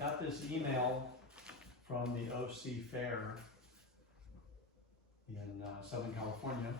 got this email from the OC Fair in Southern California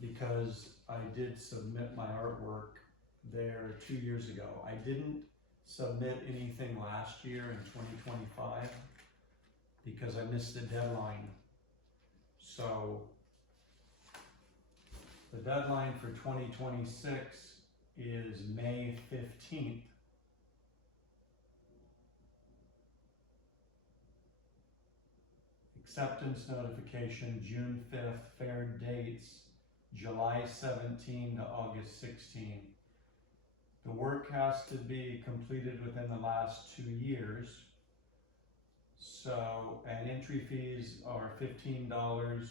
because I did submit my artwork there 2 years ago. I didn't submit anything last year in 2025 because I missed the deadline. So the deadline for 2026 is May 15th. Acceptance notification, June 5th, fair dates, July 17 to August 16. The work has to be completed within the last 2 years. So, and entry fees are $15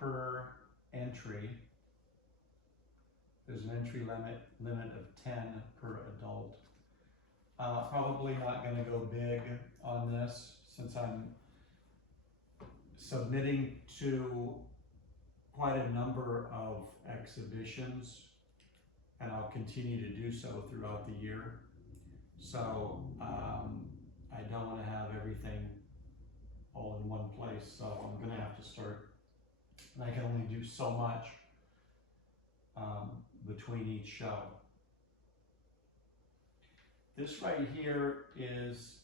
per entry. There's an entry limit of 10 per adult. Probably not going to go big on this since I'm submitting to quite a number of exhibitions, and I'll continue to do so throughout the year. So I don't want to have everything all in one place, so I'm going to have to start, and I can only do so much between each show. This right here is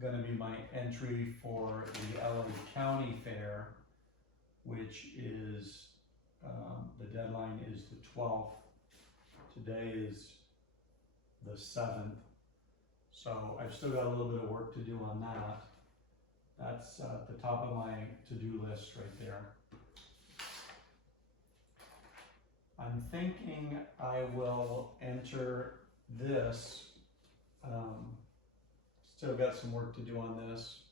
going to be my entry for the LA County Fair, which is, the deadline is the 12th. Today is the 7th. So I've still got a little bit of work to do on that. That's at the top of my to-do list right there. I'm thinking I will enter this. Still got some work to do on this.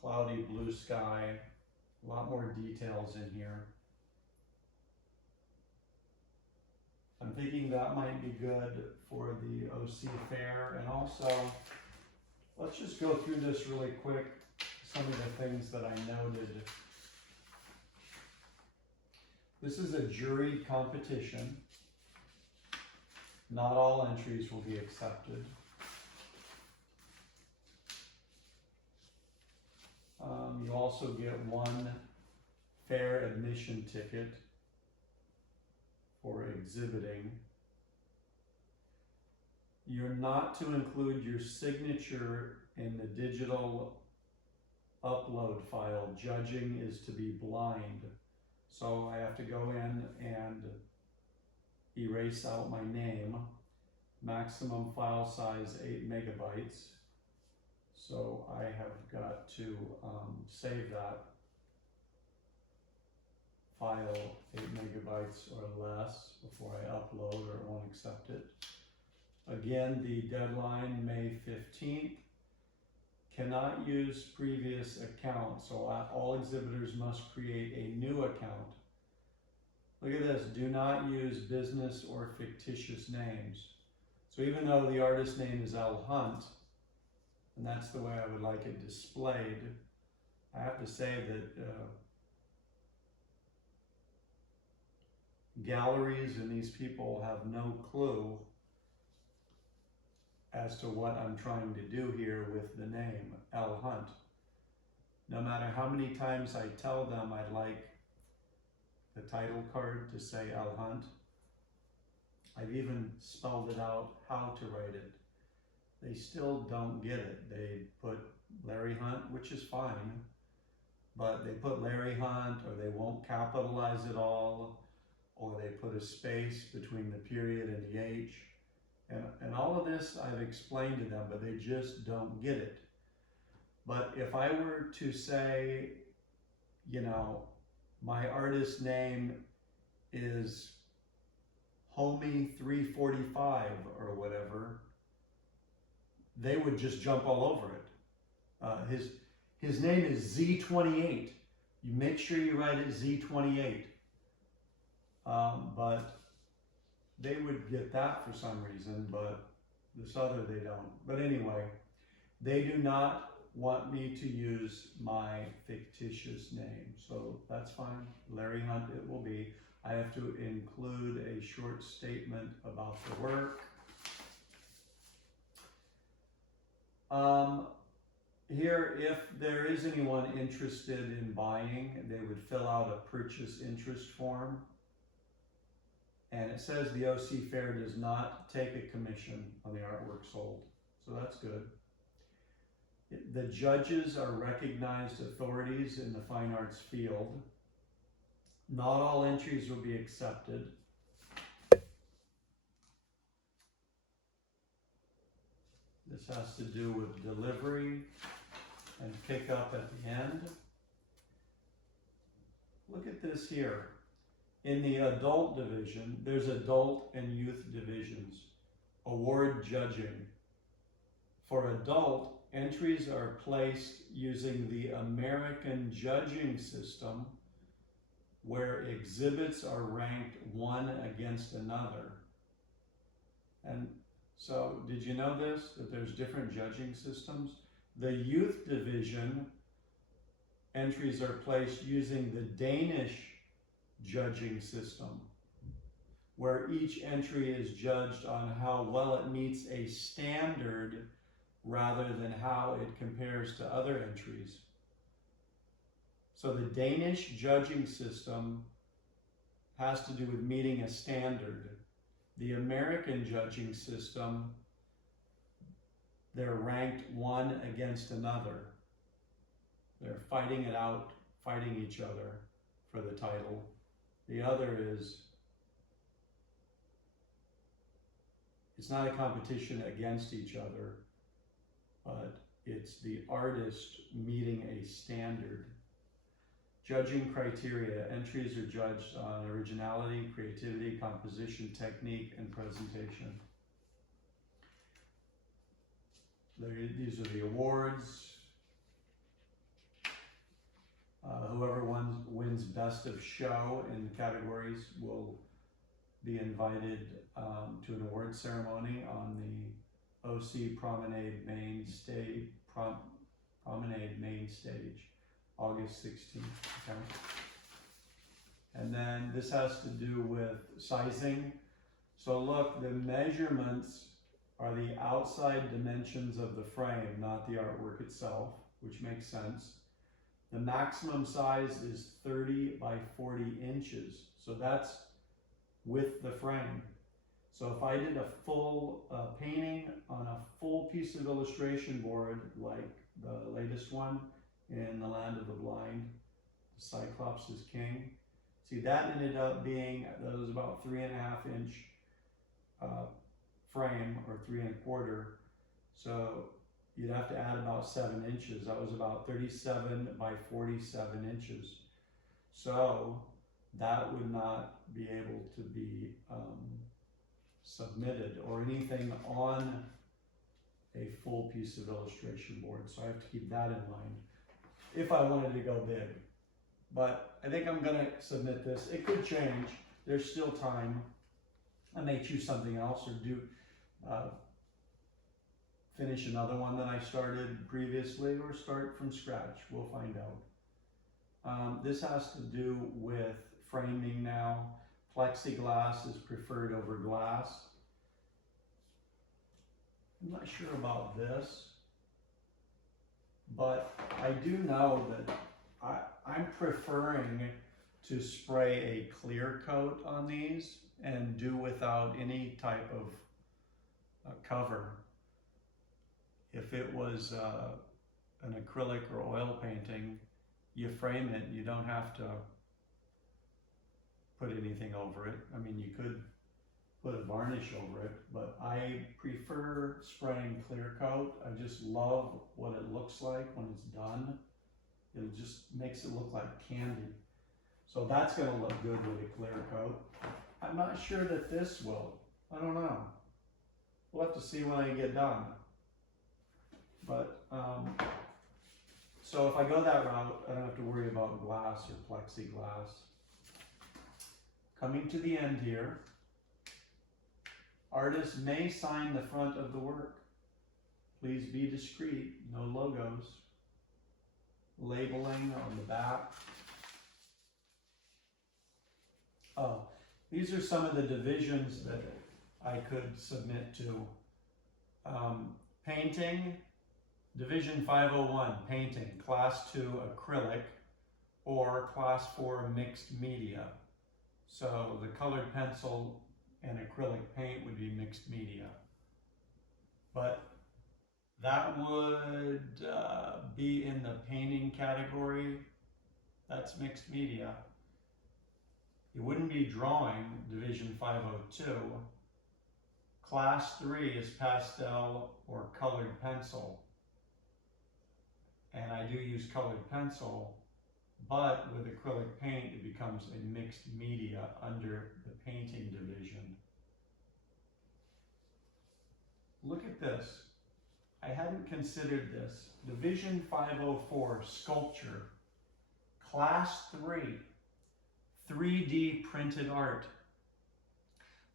Cloudy blue sky, a lot more details in here. I'm thinking that might be good for the OC Fair, and also, let's just go through this really quick, some of the things that I noted. This is a juried competition. Not all entries will be accepted. You also get one fair admission ticket for exhibiting. You're not to include your signature in the digital upload file. Judging is to be blind. So I have to go in and erase out my name. Maximum file size 8 megabytes. So I have got to save that file 8 megabytes or less before I upload, or it won't accept it. Again, the deadline, May 15th. Cannot use previous accounts, so all exhibitors must create a new account. Look at this, do not use business or fictitious names. So even though the artist name is l.hunt, and that's the way I would like it displayed, I have to say that galleries and these people have no clue as to what I'm trying to do here with the name l.hunt. No matter how many times I tell them I'd like the title card to say l.hunt, I've even spelled it out how to write it. They still don't get it. They put Larry Hunt, which is fine, but they put Larry Hunt, or they won't capitalize it all, or they put a space between the period and the H. And all of this I've explained to them, but they just don't get it. But if I were to say, you know, my artist name is Homie 345 or whatever, they would just jump all over it. His name is Z28. You make sure you write it Z28. But they would get that for some reason, but this other they don't. But anyway, they do not want me to use my fictitious name, so that's fine. Larry Hunt it will be. I have to include a short statement about the work. Here, if there is anyone interested in buying, they would fill out a purchase interest form. And it says the OC Fair does not take a commission on the artwork sold. So that's good. The judges are recognized authorities in the fine arts field. Not all entries will be accepted. This has to do with delivery and pickup at the end. Look at this here. In the adult division, there's adult and youth divisions. Award judging. For adult, entries are placed using the American judging system, where exhibits are ranked one against another. And so, did you know this, that there's different judging systems? The youth division, entries are placed using the Danish judging system, where each entry is judged on how well it meets a standard rather than how it compares to other entries. So the Danish judging system has to do with meeting a standard. The American judging system, they're ranked one against another. They're fighting it out, fighting each other for the title. The other is, it's not a competition against each other, but it's the artist meeting a standard. Judging criteria. Entries are judged on originality, creativity, composition, technique, and presentation. These are the awards. Whoever wins Best of Show in categories will be invited to an award ceremony on the OC Promenade main stage, August 16th. Okay. And then this has to do with sizing. So look, the measurements are the outside dimensions of the frame, not the artwork itself, which makes sense. The maximum size is 30 by 40 inches. So that's with the frame. So if I did a full painting on a full piece of illustration board, like the latest one in The Land of the Blind, Cyclops is King. See, that ended up being, that was about 3.5 inch frame, or 3.25. So you'd have to add about 7 inches. That was about 37 by 47 inches. So that would not be able to be submitted or anything on a full piece of illustration board. So I have to keep that in mind if I wanted to go big. But I think I'm gonna submit this. It could change. There's still time. I may choose something else or do finish another one that I started previously, or start from scratch. We'll find out. This has to do with framing now. Plexiglass is preferred over glass. I'm not sure about this, but I do know that I'm preferring to spray a clear coat on these and do without any type of cover. If it was an acrylic or oil painting, you frame it, you don't have to put anything over it. I mean, you could put a varnish over it, but I prefer spraying clear coat. I just love what it looks like when it's done. It just makes it look like candy. So that's gonna look good with a clear coat. I'm not sure that this will. I don't know. We'll have to see when I get done. But, so if I go that route, I don't have to worry about glass or plexiglass. Coming to the end here, artists may sign the front of the work. Please be discreet, no logos. Labeling on the back. Oh, these are some of the divisions that I could submit to. Painting, Division 501, painting, class 2 acrylic or class 4 mixed media. So the colored pencil and acrylic paint would be mixed media. But that would be in the painting category. That's mixed media. It wouldn't be drawing, Division 502. Class 3 is pastel or colored pencil. And I do use colored pencil, but with acrylic paint, it becomes a mixed media under the painting division. Look at this. I hadn't considered this. Division 504, sculpture. Class 3, 3D printed art.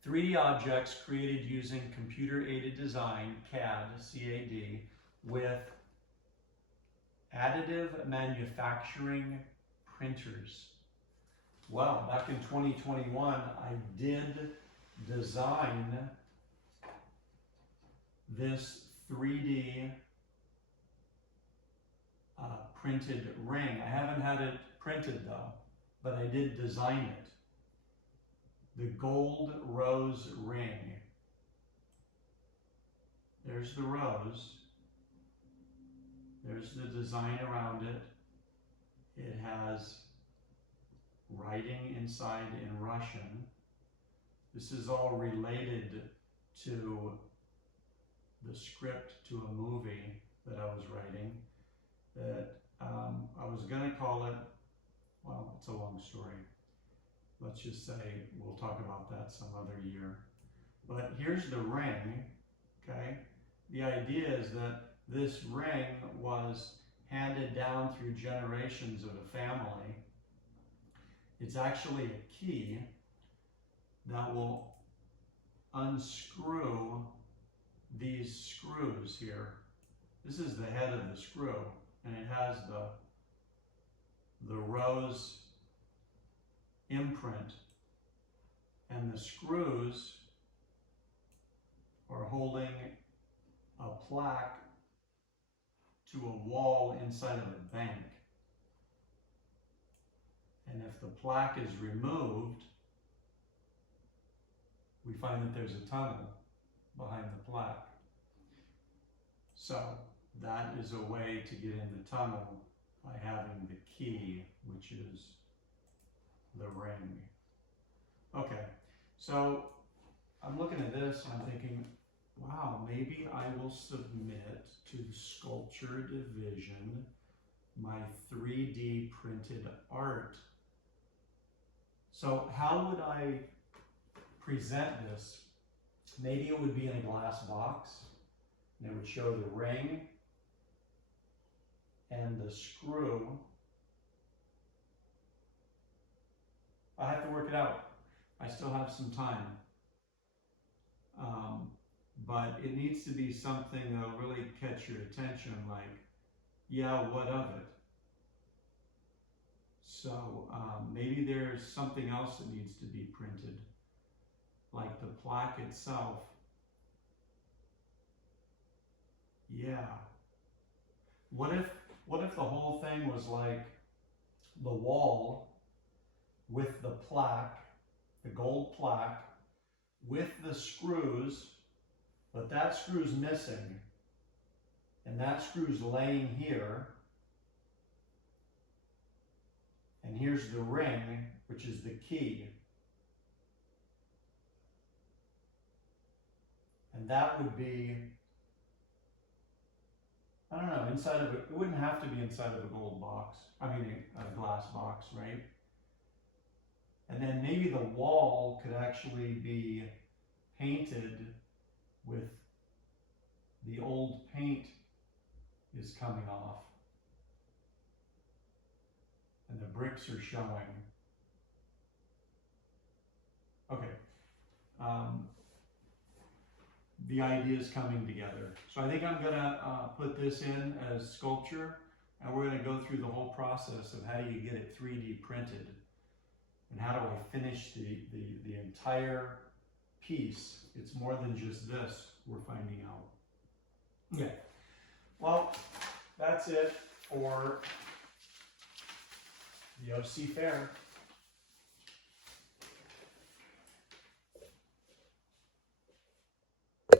3D objects created using computer-aided design, CAD, C-A-D, with additive manufacturing printers. Well, back in 2021, I did design this 3D printed ring. I haven't had it printed though, but I did design it. The gold rose ring. There's the rose. There's the design around it. It has writing inside in Russian. This is all related to the script to a movie that I was writing that I was going to call it, well, it's a long story. Let's just say we'll talk about that some other year. But here's the ring, okay? The idea is that this ring was handed down through generations of a family. It's actually a key that will unscrew these screws here. This is the head of the screw, and it has the rose imprint, and the screws are holding a plaque to a wall inside of a bank. And if the plaque is removed, we find that there's a tunnel behind the plaque. So that is a way to get in the tunnel by having the key, which is the ring. Okay, so I'm looking at this and I'm thinking, wow, maybe I will submit to Sculpture Division my 3D printed art. So how would I present this? Maybe it would be in a glass box, and it would show the ring and the screw. I have to work it out. I still have some time. But it needs to be something that'll really catch your attention, like, yeah, what of it? So maybe there's something else that needs to be printed, like the plaque itself. Yeah. What if the whole thing was like the wall with the plaque, the gold plaque, with the screws, but that screw's missing, and that screw's laying here, and here's the ring, which is the key. And that would be, I don't know, inside of it wouldn't have to be inside of a gold box, I mean a glass box, right? And then maybe the wall could actually be painted with the old paint is coming off. And the bricks are showing. Okay. The idea is coming together. So I think I'm gonna put this in as sculpture, and we're gonna go through the whole process of how do you get it 3D printed, and how do I finish the entire piece. It's more than just this, we're finding out. Okay. Well, that's it for the OC Fair.